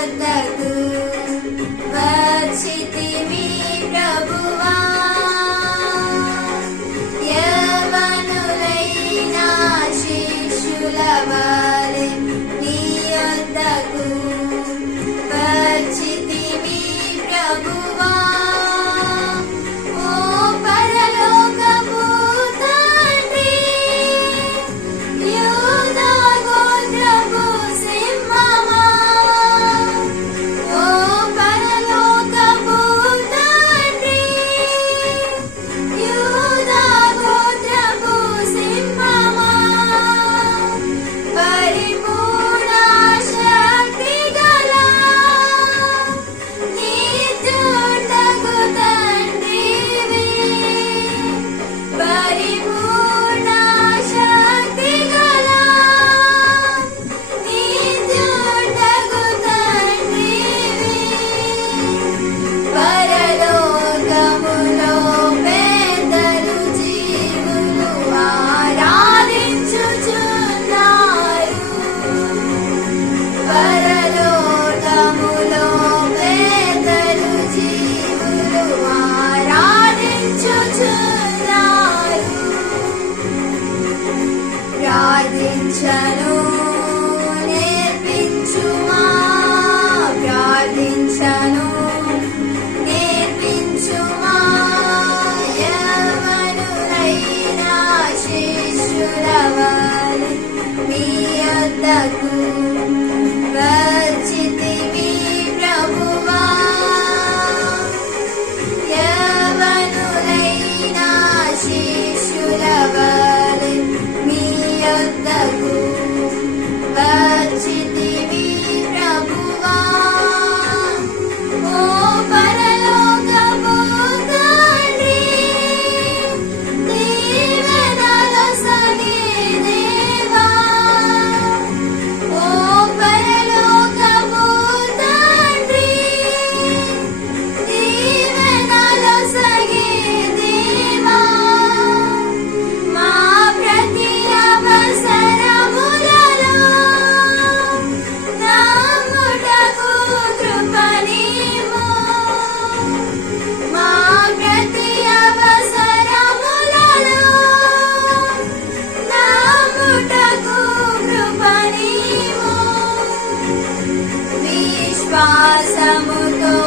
యొద్దకు వచ్చితిమి ప్రభువా. యవనులైన శిష్యుల యొద్దకు వచ్చితివి విశ్వాసముతో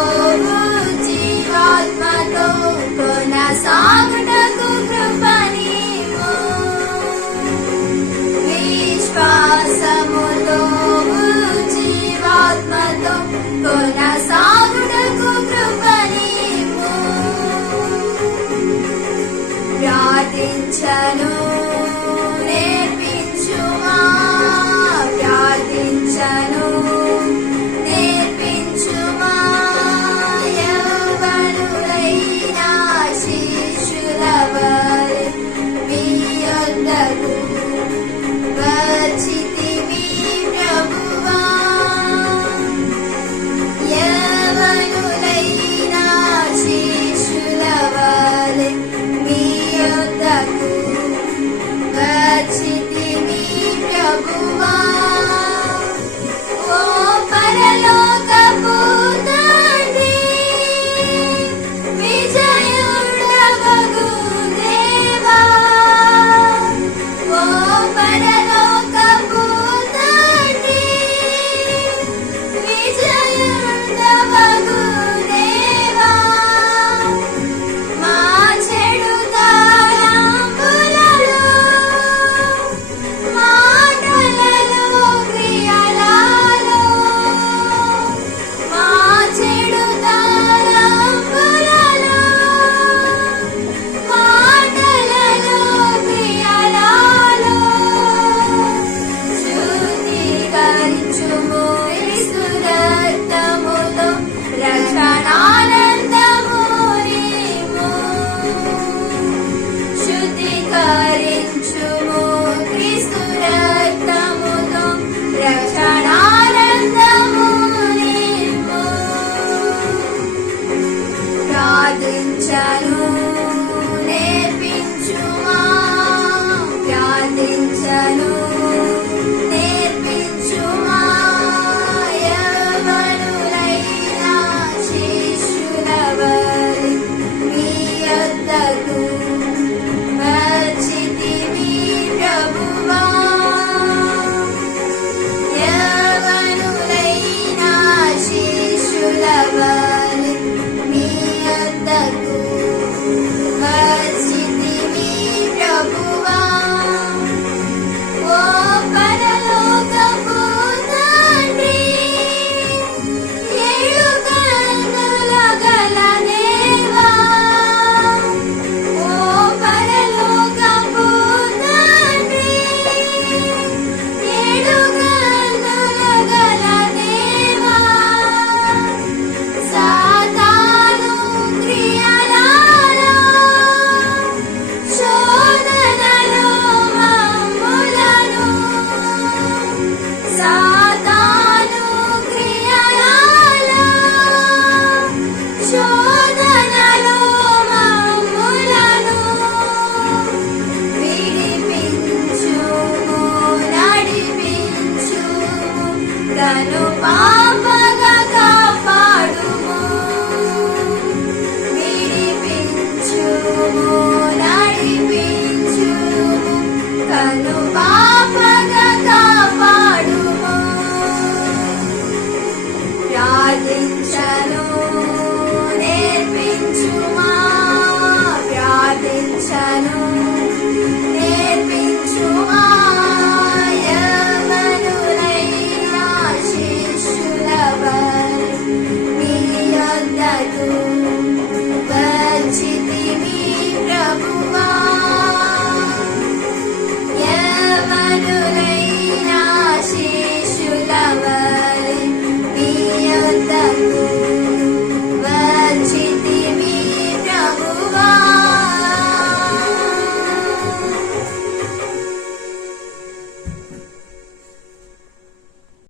Oh, no, no, no.